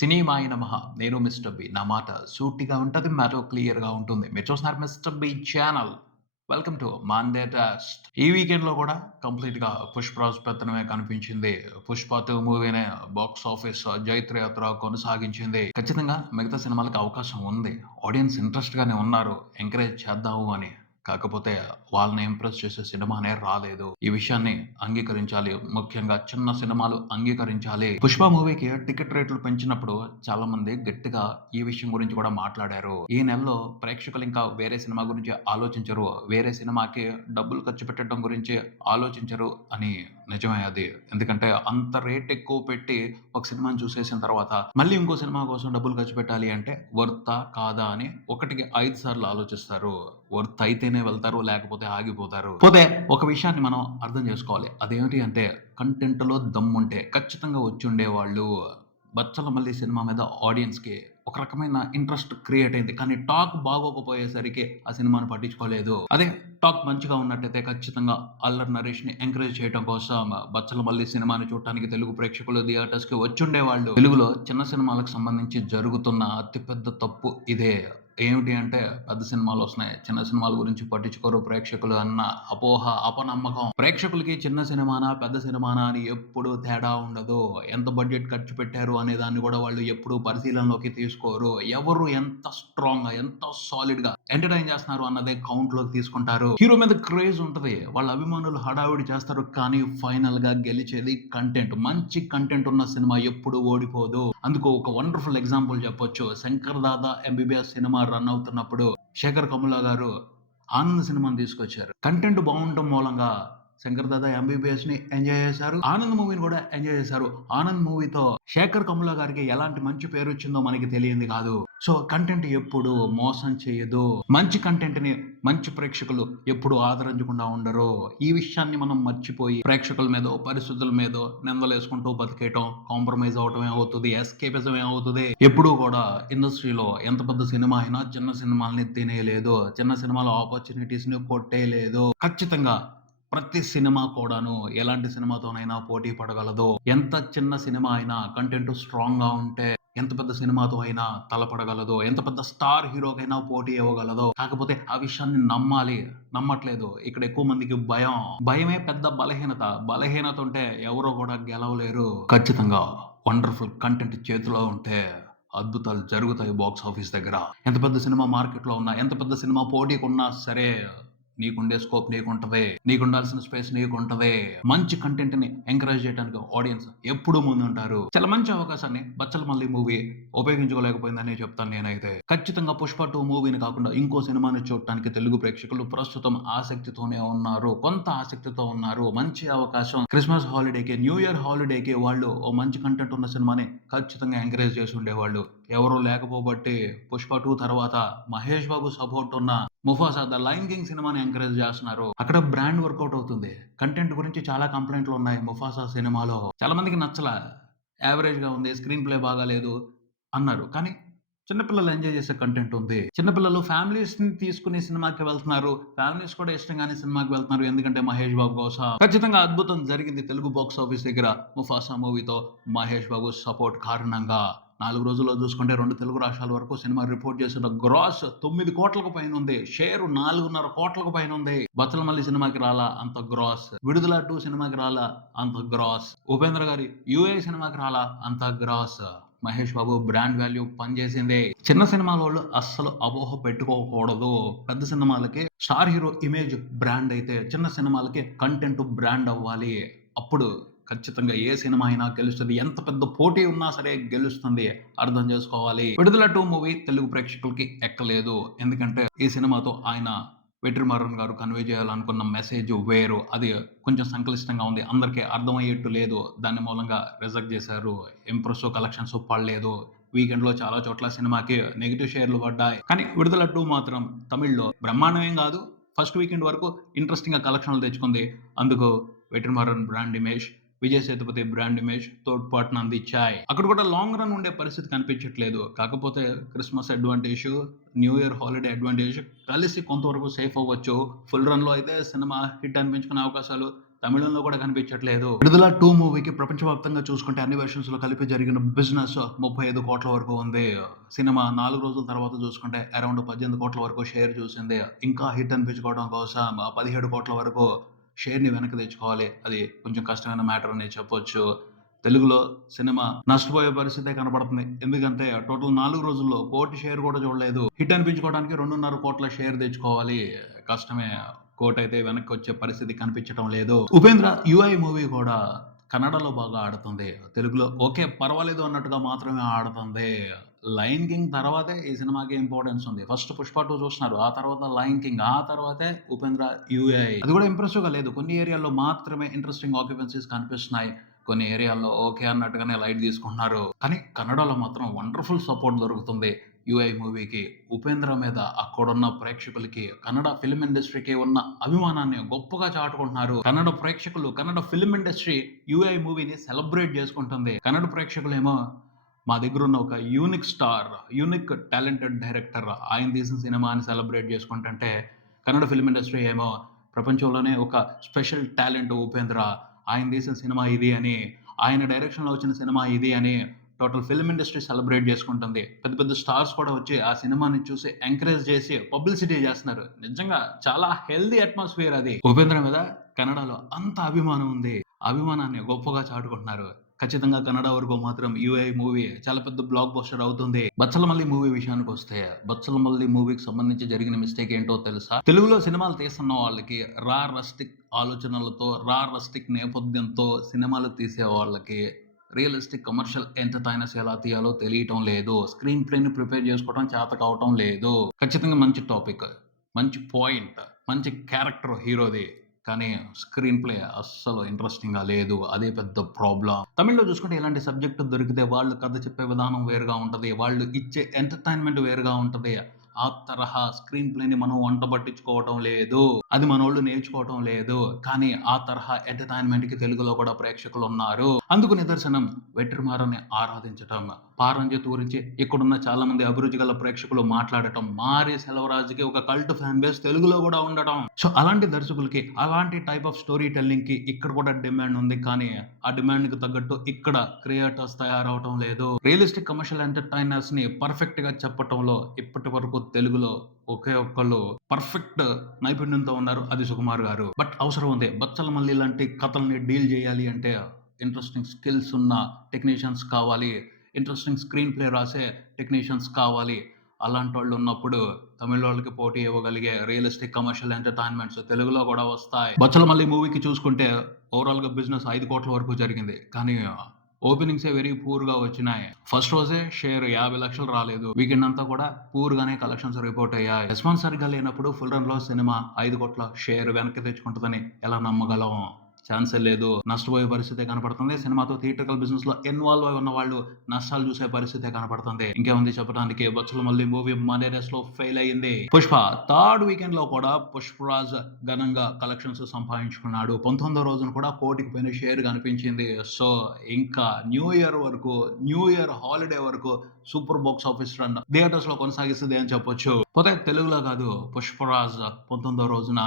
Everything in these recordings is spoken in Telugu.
సినిమాయ నమః. నేను మిస్టర్ బి. నా మాట సూటిగా ఉంటది. మ్యాటర్ క్లియర్‌గా ఉంటుంది. మీరు చూస్తున్నారు mister B channel. Welcome to Monday test. ఈ వీకెండ్‌లో కూడా కంప్లీట్‌గా 'పుష్పరాజ్' పెత్తనమే కనిపించింది. 'పుష్ప 2' మూవీనే బాక్స్ ఆఫీస్ జైత్రయాత్ర కొనసాగించింది. ఖచ్చితంగా మిగతా సినిమాలకి అవకాశం ఉంది. ఆడియన్స్ ఇంట్రెస్ట్‌గానే ఉన్నారు. ఎంకరేజ్ చేద్దాము అని. కాకపోతే వాళ్ళని ఇంప్రెస్ చేసే సినిమానే రాలేదు. ఈ విషయాన్ని అంగీకరించాలి. ముఖ్యంగా చిన్న సినిమాలు అంగీకరించాలి. 'పుష్ప' మూవీకి టికెట్ రేట్లు పెంచినప్పుడు చాలా మంది గట్టిగా ఈ విషయం గురించి కూడా మాట్లాడారు. ఈ నెలలో ప్రేక్షకులు ఇంకా వేరే సినిమా గురించి ఆలోచించరు. వేరే సినిమాకి డబ్బులు ఖర్చు పెట్టడం గురించి ఆలోచించరు అని. నిజమే అది. ఎందుకంటే అంత రేట్ ఎక్కువ పెట్టి ఒక సినిమాని చూసేసిన తర్వాత మళ్ళీ ఇంకో సినిమా కోసం డబ్బులు ఖర్చు పెట్టాలి అంటే వర్తా? కాదా? అని ఒకటికి 5 సార్లు ఆలోచిస్తారు. వర్త్ అయితేనే వెళ్తారు. లేకపోతే ఆగిపోతారు. పోతే ఒక విషయాన్ని మనం అర్థం చేసుకోవాలి. అదేమిటి అంటే కంటెంట్‌లో దమ్ముంటే ఖచ్చితంగా వచ్చుండేవాళ్ళు. 'బచ్చలమల్లి' సినిమా మీద ఆడియన్స్‌కి ఒక రకమైన ఇంట్రెస్ట్ క్రియేట్ అయింది. కానీ టాక్ బాగోకపోయేసరికి ఆ సినిమాని పట్టించుకోలేదు. అదే టాక్ మంచిగా ఉన్నట్టయితే ఖచ్చితంగా అల్లరి నరేష్‌ని ఎంకరేజ్ చేయడం కోసం 'బచ్చలమల్లి' సినిమాని చూడటానికి తెలుగు ప్రేక్షకులు థియేటర్స్‌కి వచ్చుండేవాళ్ళు. తెలుగులో చిన్న సినిమాలకు సంబంధించి జరుగుతున్న అతి పెద్ద తప్పు ఇదే. ఏమిటి అంటే పెద్ద సినిమాలొస్తున్నాయి. చిన్న సినిమాల గురించి పట్టించుకోరు ప్రేక్షకులు అన్న అపోహ, అపనమ్మకం. ప్రేక్షకులకి చిన్న సినిమానా, పెద్ద సినిమానా అని ఎప్పుడూ తేడా ఉండదు. ఎంత బడ్జెట్ ఖర్చు పెట్టారు అనే దాన్ని గూడా వాళ్ళు ఎప్పుడూ పరిశీలనలోకి తీసుకోరు. ఎవరు ఎంత స్ట్రాంగ్‌గా, ఎంత సాలిడ్‌గా ఎంటర్‌టైన్ చేస్తున్నారు అన్నదే కౌంట్‌లోకి తీసుకుంటారు. హీరో మీద క్రేజ్ ఉంటది. వాళ్ళ అభిమానులు హడావిడి చేస్తారు. కానీ ఫైనల్‌గా గెలిచేది కంటెంట్. మంచి కంటెంట్ ఉన్న సినిమా ఎప్పుడు ఓడిపోదు. అందుకు ఒక వండర్‌ఫుల్ ఎగ్జాంపుల్ చెప్పొచ్చు. 'Shankar Dada MBBS' cinema run అవుతున్నప్పుడు శేఖర్ కమ్ముల గారు 'ఆనంద్' సినిమాని తీసుకొచ్చారు. కంటెంట్ బావుండటం మూలంగా 'శంకర్ దాదా ఎంబీబీఎస్‌ని ఎంజాయ్ చేశారు. 'ఆనంద్' మూవీని కూడా ఎంజాయ్ చేశారు. 'ఆనంద్' మూవీతో శేఖర్ కమ్ముల గారికి ఎలాంటి మంచి పేరొచ్చిందో మనకి తెలియంది కాదు. సో కంటెంట్ ఎప్పుడు మోసం చేయదు. మంచి కంటెంట్‌ని మంచి ప్రేక్షకులు ఎప్పుడు ఆదరించకుండా ఉండరు. ఈ విషయాన్ని మనం మర్చిపోయి ప్రేక్షకుల మీదో, పరిస్థితుల మీదో నిందలేసుకుంటూ బతికేయటం, కాంప్రమైజ్ అవ్వటం ఏమవుతది? ఎస్కేపిజం ఏమవుతది? ఎప్పుడూ కూడా ఇండస్ట్రీలో ఎంత పెద్ద సినిమా అయినా చిన్న సినిమాల్ని తినేయలేదు. చిన్న సినిమాల ఆపర్చునిటీస్‌ని కొట్టేయలేదు. ఖచ్చితంగా ప్రతి సినిమా కూడాను ఎలాంటి సినిమాతోనైనా పోటీ పడగలదు. ఎంత చిన్న సినిమా అయినా కంటెంట్ స్ట్రాంగ్‌గా ఉంటే ఎంత పెద్ద సినిమాతో అయినా తలపడగలదు. ఎంత పెద్ద స్టార్ హీరోకైనా పోటీ ఇవ్వగలదు. కాకపోతే ఆ విషయాన్ని నమ్మాలి. నమ్మట్లేదు. ఇక్కడ ఎక్కువ మందికి భయం. భయమే పెద్ద బలహీనత. బలహీనత ఉంటే ఎవరు కూడా గెలవలేరు. ఖచ్చితంగా వండర్‌ఫుల్ కంటెంట్ చేతిలో ఉంటే అద్భుతాలు జరుగుతాయి బాక్స్ ఆఫీస్ దగ్గర. ఎంత పెద్ద సినిమా మార్కెట్‌లో ఉన్నా, ఎంత పెద్ద సినిమా పోటీకున్నా సరే నీకుండే స్కోప్ నీకుంటది. నీకుండాల్సిన స్పేస్ నీకుంటది. మంచి కంటెంట్‌ని ఎంకరేజ్ చేయడానికి ఆడియన్స్ ఎప్పుడూ ముందుంటారు. చాలా మంచి అవకాశాన్ని 'బచ్చలమల్లి' మూవీ ఉపయోగించుకోలేకపోయిందనే చెప్తాను నేనైతే. ఖచ్చితంగా 'పుష్ప 2' మూవీని కాకుండా ఇంకో సినిమాని చూడటానికి తెలుగు ప్రేక్షకులు ప్రస్తుతం ఆసక్తితోనే ఉన్నారు. కొంత ఆసక్తితో ఉన్నారు. మంచి అవకాశం క్రిస్మస్ హాలిడేకి, న్యూ ఇయర్ హాలిడేకి వాళ్ళు ఓ మంచి కంటెంట్ ఉన్న సినిమాని ఖచ్చితంగా ఎంకరేజ్ చేసి ఉండేవాళ్ళు. ఎవరు లేకపోబట్టి 'పుష్ప 2' తర్వాత మహేష్ బాబు సపోర్ట్ ఉన్న 'ముఫాసా ద లయన్ కింగ్' సినిమాని ఎంకరేజ్ చేస్తున్నారు. అక్కడ బ్రాండ్ వర్కౌట్ అవుతుంది. కంటెంట్ గురించి చాలా కంప్లెయింట్లు ఉన్నాయి 'ముఫాసా' సినిమాలో. చాలా మందికి నచ్చలా. యావరేజ్‌గా ఉంది. స్క్రీన్ ప్లే బాగాలేదు అన్నారు. కానీ చిన్న పిల్లలు ఎంజాయ్ చేసే కంటెంట్ ఉంది. చిన్న పిల్లలు ఫ్యామిలీస్‌ని తీసుకొని సినిమాకి వెళ్తున్నారు. ఫ్యామిలీస్ కూడా ఇష్టంగానే సినిమాకి వెళ్తున్నారు. ఎందుకంటే మహేష్ బాబు కోసం. ఖచ్చితంగా అద్భుతం జరిగింది తెలుగు బాక్స్ ఆఫీస్ దగ్గర 'ముఫాసా' మూవీతో మహేష్ బాబు సపోర్ట్ కారణంగా. 4 రోజుల్లో చూసుకుంటే 2 తెలుగు రాష్ట్రాల వరకు సినిమా రిపోర్ట్ చేసిన గ్రాస్ 9 కోట్లకు పైనుంది. షేరు 4.5 కోట్లకు పైనుంది. 'బచ్చలమల్లి' సినిమాకి రాలా అంత గ్రాస్. 'విడుదల 2' సినిమాకి రాలా అంత గ్రాస్. 'ఉపేంద్ర' గారి 'యూఏ' సినిమాకి రాలా అంత gross. Mahesh Babu brand value పనిచేసింది. చిన్న సినిమాలోళ్ళు అస్సలు అపోహ పెట్టుకోకూడదు. పెద్ద సినిమాలకి స్టార్ హీరో ఇమేజ్ బ్రాండ్ అయితే చిన్న సినిమాలకి కంటెంట్ బ్రాండ్ అవ్వాలి. అప్పుడు ఖచ్చితంగా ఏ సినిమా అయినా గెలుస్తది. ఎంత పెద్ద పోటీ ఉన్నా సరే గెలుస్తుంది. అర్థం చేసుకోవాలి. 'విడుదల 2' మూవీ తెలుగు ప్రేక్షకులకి ఎక్కలేదు. ఎందుకంటే ఈ సినిమాతో ఆయన వెట్రిమారన్ గారు కన్వే చేయాలనుకున్న మెసేజ్ వేరు. అది కొంచెం సంక్లిష్టంగా ఉంది. అందరికి అర్థమయ్యేట్టు లేదు. దాని మూలంగా రిజెక్ట్ చేశారు. ఇంప్రెస్ కలెక్షన్స్ పడలేదు. వీకెండ్‌లో చాలా చోట్ల సినిమాకి నెగెటివ్ షేర్‌లు పడ్డాయి. కానీ 'విడుదల 2' మాత్రం తమిళ్‌లో బ్రహ్మాండం ఏం కాదు. ఫస్ట్ వీకెండ్ వరకు ఇంట్రెస్టింగ్‌గా కలెక్షన్‌లు తెచ్చుకుంది. అందుకు Vetrimaaran brand image, Vijay Sethupathi brand image తోడ్పాటును అందించాయి. అక్కడ కూడా లాంగ్ రన్ ఉండే పరిస్థితి కనిపించట్లేదు. కాకపోతే Christmas advantage, new year holiday advantage కలిసి కొంతవరకు సేఫ్ అవ్వచ్చు. ఫుల్ రన్‌లో అయితే సినిమా హిట్ అనిపించుకునే అవకాశాలు తమిళంలో కూడా కనిపించట్లేదు. విడుదల 2 మూవీకి ప్రపంచవ్యాప్తంగా చూసుకుంటే అన్ని వెర్షన్స్ లో కలిపి జరిగిన బిజినెస్ 35 కోట్ల వరకు ఉంది. సినిమా 4 రోజుల తర్వాత చూసుకుంటే అరౌండ్ 18 కోట్ల వరకు షేర్ చూసింది. ఇంకా హిట్ అనిపించుకోవడం కోసం 17 కోట్ల వరకు షేర్ ని వెనక్కి తెచ్చుకోవాలి. అది కొంచెం కష్టమైన మ్యాటర్ అని చెప్పొచ్చు. తెలుగులో సినిమా నష్టపోయే పరిస్థితే కనపడుతుంది. ఎందుకంటే టోటల్ 4 రోజుల్లో 1 కోటి షేర్ కూడా చూడలేదు. హిట్ అనిపించుకోవడానికి 2.5 కోట్ల షేర్ తెచ్చుకోవాలి. కష్టమే. 1 కోటి అయితే వెనక్కి వచ్చే పరిస్థితి కనిపించడం లేదు. ఉపేంద్ర యుఐ మూవీ కూడా కన్నడలో బాగా ఆడుతుంది. తెలుగులో ఓకే పర్వాలేదు అన్నట్టుగా మాత్రమే ఆడుతుంది. లయన్ కింగ్ తర్వాతే ఈ సినిమాకి ఇంపార్టెన్స్ ఉంది. ఫస్ట్ పుష్ప 2 చూస్తున్నారు. ఆ తర్వాత లయన్ కింగ్. ఆ తర్వాతే ఉపేంద్ర యుఐ. అది కూడా ఇంప్రెసివ్ గా లేదు. కొన్ని ఏరియాల్లో మాత్రమే ఇంట్రెస్టింగ్ ఆక్యుపెన్సీస్ కనిపిస్తున్నాయి. కొన్ని ఏరియాల్లో ఓకే అన్నట్టుగానే లైట్ తీసుకుంటున్నారు. కానీ కన్నడలో మాత్రం వండర్ఫుల్ సపోర్ట్ దొరుకుతుంది యుఐ మూవీకి. ఉపేంద్ర మీద అక్కడున్న ప్రేక్షకులకి, కన్నడ ఫిల్మ్ ఇండస్ట్రీకి ఉన్న అభిమానాన్ని గొప్పగా చాటుకుంటున్నారు. కన్నడ ప్రేక్షకులు, కన్నడ ఫిల్మ్ ఇండస్ట్రీ యుఐ మూవీని సెలబ్రేట్ చేసుకుంటుంది. కన్నడ ప్రేక్షకులేమో మా దగ్గర ఉన్న ఒక unique star, unique talented director, ఆయన తీసిన సినిమాని సెలబ్రేట్ చేసుకుంటుంటే, కన్నడ ఫిల్మ్ ఇండస్ట్రీ ఏమో ప్రపంచంలోనే ఒక స్పెషల్ టాలెంట్ ఉపేంద్ర, ఆయన తీసిన సినిమా ఇది అని, ఆయన డైరెక్షన్లో వచ్చిన సినిమా ఇది అని టోటల్ ఫిల్మ్ ఇండస్ట్రీ సెలబ్రేట్ చేసుకుంటుంది. పెద్ద పెద్ద స్టార్స్ కూడా వచ్చి ఆ సినిమాని చూసి ఎంకరేజ్ చేసి పబ్లిసిటీ చేస్తున్నారు. నిజంగా చాలా హెల్దీ అట్మాస్ఫియర్ అది. ఉపేంద్ర మీద కన్నడలో అంత అభిమానం ఉంది. అభిమానాన్ని గొప్పగా చాటుకుంటున్నారు. ఖచ్చితంగా కన్నడ వరకు మాత్రం యుఐ మూవీ చాలా పెద్ద బ్లాక్ బస్టర్ అవుతుంది. బచ్చలమల్లి మూవీ విషయానికి వస్తే, బచ్చలమల్లి మూవీకి సంబంధించి జరిగిన మిస్టేక్ ఏంటో తెలుసా? తెలుగులో సినిమాలు తీస్తున్న వాళ్ళకి రా రస్టిక్ ఆలోచనలతో, రా రస్టిక్ నేపథ్యంతో సినిమాలు తీసే వాళ్ళకి రియలిస్టిక్ కమర్షియల్ ఎంటర్టైనర్స్ ఎలా తీయాలో తెలియటం లేదు. స్క్రీన్ ప్లేని ప్రిపేర్ చేసుకోవడం చేత కావటం లేదు. ఖచ్చితంగా మంచి టాపిక్, మంచి పాయింట్, మంచి క్యారెక్టర్ హీరోది. కానీ స్క్రీన్ ప్లే అస్సలు ఇంట్రెస్టింగ్ గా లేదు. అదే పెద్ద ప్రాబ్లం. తమిళ్లో చూసుకుంటే ఇలాంటి సబ్జెక్ట్ దొరికితే వాళ్ళు కథ చెప్పే విధానం వేరుగా ఉంటది. వాళ్ళు ఇచ్చే ఎంటర్టైన్మెంట్ వేరుగా ఉంటది. ఆ తరహా స్క్రీన్ ప్లేని మనం వంట పట్టించుకోవటం లేదు. అది మనోళ్ళు నేర్చుకోవటం లేదు. కానీ ఆ తరహా ఎంటర్టైన్మెంట్ కి తెలుగులో కూడా ప్రేక్షకులు ఉన్నారు. అందుకు నిదర్శనం వెట్రిమారని ఆరాధించటం, పారంజిత్ గురించి ఇక్కడున్న చాలా మంది అభిరుచి గల ప్రేక్షకులు మాట్లాడటం, మారి సెల్వరాజుకి ఒక కల్ట్ ఫ్యాన్ బేస్ తెలుగులో కూడా ఉండటం. సో అలాంటి దర్శకులకి, అలాంటి టైప్ ఆఫ్ స్టోరీ టెల్లింగ్ కి ఇక్కడ కూడా డిమాండ్ ఉంది. కానీ ఆ డిమాండ్ కి తగ్గట్టు ఇక్కడ క్రియేటర్స్ తయారవటం లేదు. రియలిస్టిక్ కమర్షియల్ ఎంటర్టైనర్స్ ని పర్ఫెక్ట్ గా చెప్పటంలో ఇప్పటి వరకు తెలుగులో ఒకే ఒక్కళ్ళు పర్ఫెక్ట్ నైపుణ్యంతో ఉన్నారు. అది సుకుమార్ గారు. బట్ అవసరం ఉంది. బచ్చలమల్లి లాంటి కథల్ని డీల్ చేయాలి అంటే ఇంట్రెస్టింగ్ స్కిల్స్ ఉన్న టెక్నీషియన్స్ కావాలి. ఇంట్రెస్టింగ్ స్క్రీన్ ప్లే రాసే టెక్నీషియన్స్ కావాలి. అలాంటి వాళ్ళు ఉన్నప్పుడు తమిళ వాళ్ళకి పోటీ ఇవ్వగలిగే రియలిస్టిక్ కమర్షియల్ ఎంటర్టైన్మెంట్స్ తెలుగులో కూడా వస్తాయి. బచ్చలమల్లి మూవీకి చూసుకుంటే ఓవరాల్ గా బిజినెస్ 5 కోట్ల వరకు జరిగింది. కానీ ఓపెనింగ్స్ వెరీ పూర్ గా వచ్చినాయి. ఫస్ట్ రోజే షేర్ 50 లక్షలు రాలేదు. వీకెండ్ అంతా కూడా పూర్ గానే కలెక్షన్స్ రిపోర్ట్ అయ్యాయి. రెస్పాన్స్ సరిగా లేనప్పుడు ఫుల్ రన్ లో సినిమా 5 కోట్ల షేర్ వెనక్కి తెచ్చుకుంటుందని ఎలా నమ్మగలం? ఛాన్సే లేదు. నష్టపోయే పరిస్థితే కనపడుతుంది. సినిమాతో థియేట్రికల్ బిజినెస్ లో ఇన్వాల్వ్ అయి ఉన్న వాళ్ళు నష్టాలు చూసే పరిస్థితే కనపడుతుంది. ఇంకేముంది చెప్పడానికి, బచ్చలమల్లి మూవీ మనీ రేస్ లో ఫెయిల్ అయ్యింది. పుష్ప థర్డ్ వీకెండ్ లో కూడా పుష్పరాజ్ ఘనంగా కలెక్షన్స్ సంపాదించుకున్నాడు. 19వ రోజున కూడా 1 కోటికి పైన షేర్ కనిపించింది. సో ఇంకా న్యూ ఇయర్ వరకు, న్యూ ఇయర్ హాలిడే వరకు super box office run theatres లో కొనసాగిస్తుంది అని చెప్పొచ్చు. పోతే తెలుగులో కాదు, పుష్పరాజ్ 19వ రోజున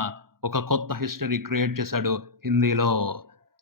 ఒక కొత్త హిస్టరీ క్రియేట్ చేశాడు. హిందీలో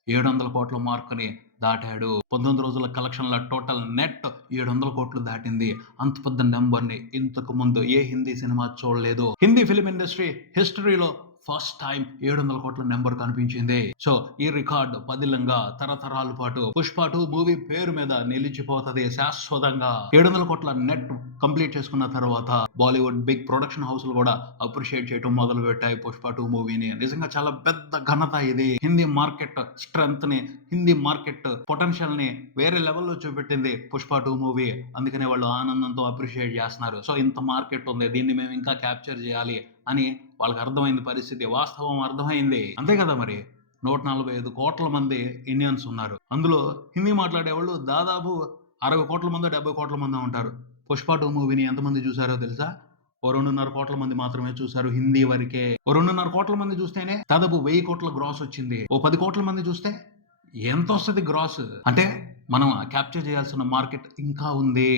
700 కోట్ల మార్కుని దాటాడు. 19 రోజుల కలెక్షన్ల టోటల్ నెట్ 700 కోట్లు దాటింది. అంత పెద్ద నెంబర్ ని ఇంతకు ముందు ఏ హిందీ సినిమా చూడలేదు. హిందీ ఫిలిం ఇండస్ట్రీ హిస్టరీలో ఫస్ట్ టైం 700 కోట్ల నెంబర్ కనిపించింది. సో ఈ రికార్డ్ పదిలంగా తరతరాల పాటు పుష్ప 2 మూవీ పేరు మీద నిలిచిపోతది శాశ్వతంగా. 700 కోట్ల నెట్ కంప్లీట్ చేసుకున్న తర్వాత బాలీవుడ్ బిగ్ ప్రొడక్షన్ హౌస్లు కూడా అప్రిషియేట్ చేయడం మొదలు పెట్టాయి పుష్ప 2 మూవీని. నిజంగా చాలా పెద్ద ఘనత ఇది. హిందీ మార్కెట్ స్ట్రెంగ్త్ ని, హిందీ మార్కెట్ పొటెన్షియల్ ని వేరే లెవెల్లో చూపెట్టింది పుష్ప 2 మూవీ. అందుకనే వాళ్ళు ఆనందంతో అప్రిషియేట్ చేస్తున్నారు. సో ఇంత మార్కెట్ ఉంది, దీన్ని మేము ఇంకా క్యాప్చర్ చేయాలి అని వాళ్ళకి అర్థమైంది. పరిస్థితి వాస్తవం అర్థమైంది. అంతే కదా మరి. 145 కోట్ల మంది ఇండియన్స్ ఉన్నారు. అందులో హిందీ మాట్లాడే వాళ్ళు దాదాపు 60 కోట్ల మంది, 70 కోట్ల మంది ఉంటారు. పుష్ప 2 మూవీని ఎంతమంది చూసారో తెలుసా? 2.5 కోట్ల మంది మాత్రమే చూసారు హిందీ వరకే. 2.5 కోట్ల మంది చూస్తేనే దాదాపు 1000 కోట్ల గ్రాస్ వచ్చింది. 10 కోట్ల మంది చూస్తే ఎంత వస్తుంది గ్రాస్? అంటే మనం క్యాప్చర్ చేయాల్సిన మార్కెట్ ఇంకా ఉంది.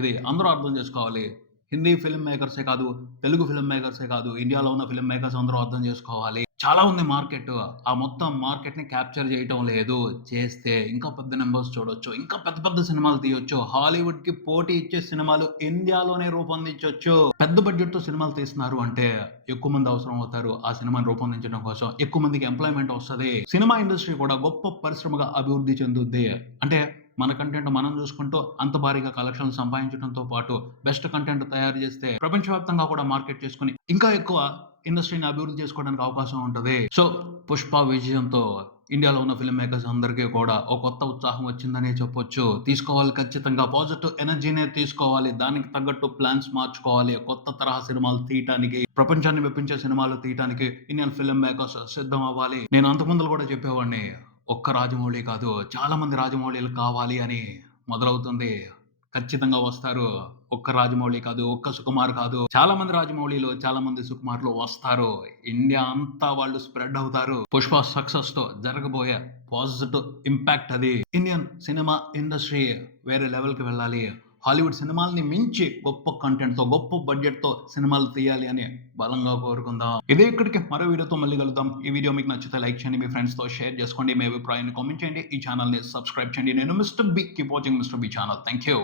ఇది అందరూ అర్థం చేసుకోవాలి. హిందీ ఫిల్మ్ మేకర్సే కాదు, తెలుగు ఫిల్మ్ మేకర్సే కాదు, ఇండియాలో ఉన్న ఫిల్మ్ మేకర్స్ అందరూ అర్థం చేసుకోవాలి. చాలా ఉంది మార్కెట్. ఆ మొత్తం మార్కెట్‌ని క్యాప్చర్ చేయటం లేదు. చేస్తే ఇంకా పెద్ద నంబర్స్ చూడొచ్చు. ఇంకా పెద్ద పెద్ద సినిమాలు తీయొచ్చు. హాలీవుడ్‌కి పోటీ ఇచ్చే సినిమాలు ఇండియాలోనే రూపొందించొచ్చు. పెద్ద బడ్జెట్‌తో సినిమాలు తీస్తున్నారు అంటే ఎక్కువ మంది అవసరం అవుతారు. ఆ సినిమాని రూపొందించడం కోసం. ఎక్కువ మందికి ఎంప్లాయ్‌మెంట్ వస్తది. సినిమా ఇండస్ట్రీ కూడా గొప్ప పరిశ్రమగా అభివృద్ధి చెందుద్ది. అంటే మన కంటెంట్ మనం చూసుకుంటూ అంత భారీగా కలెక్షన్‌లు సంపాదించడంతో పాటు బెస్ట్ కంటెంట్ తయారు చేస్తే ప్రపంచవ్యాప్తంగా కూడా మార్కెట్ చేసుకొని ఇంకా ఎక్కువ ఇండస్ట్రీని అభివృద్ధి చేసుకోవడానికి అవకాశం ఉంటది. సో 'పుష్ప' విజయంతో ఇండియాలో ఉన్న ఫిల్మ్ మేకర్స్ అందరికీ కూడా ఒక కొత్త ఉత్సాహం వచ్చిందనే చెప్పొచ్చు. తీసుకోవాలి ఖచ్చితంగా పాజిటివ్ ఎనర్జీనే తీసుకోవాలి. దానికి తగ్గట్టు ప్లాన్స్ మార్చుకోవాలి. కొత్త తరహా సినిమాలు తీయటానికి, ప్రపంచాన్ని మెప్పించే సినిమాలు తీయటానికి ఇండియన్ ఫిల్మ్ మేకర్స్ సిద్ధం అవ్వాలి. నేను అంతకు ముందుల కూడా చెప్పేవాడిని. ఒక్క రాజమౌళి కాదు, చాలా మంది రాజమౌళిలు కావాలి అని మొదలవుతుంది. ఖచ్చితంగా వస్తారు. ఒక్క రాజమౌళి కాదు, ఒక్క సుకుమార్ కాదు. చాలా మంది రాజమౌళిలు, చాలా మంది సుకుమార్‌లు వస్తారు. ఇండియా అంతా వాళ్ళు స్ప్రెడ్ అవుతారు. 'పుష్ప' సక్సెస్‌తో జరగబోయే పాజిటివ్ ఇంపాక్ట్ అది. ఇండియన్ సినిమా ఇండస్ట్రీ వేరే లెవెల్‌కి వెళ్ళాలి. హాలీవుడ్ సినిమాల్ని మించి గొప్ప కంటెంట్‌తో, గొప్ప బడ్జెట్‌తో సినిమాలు తీయాలి అని బలంగా కోరుకుందాం. ఇదే ఇక్కడికి మరో వీడియోతో మళ్ళీ కలుద్దాం. ఈ వీడియో మీకు నచ్చితే లైక్ చేయండి. మీ ఫ్రెండ్స్‌తో షేర్ చేసుకోండి. మీ అభిప్రాయాన్ని కామెంట్ చేయండి. ఈ ఛానెల్‌ని సబ్స్క్రైబ్ చేయండి. నేను mister B. Keep watching mister B channel. Thank you.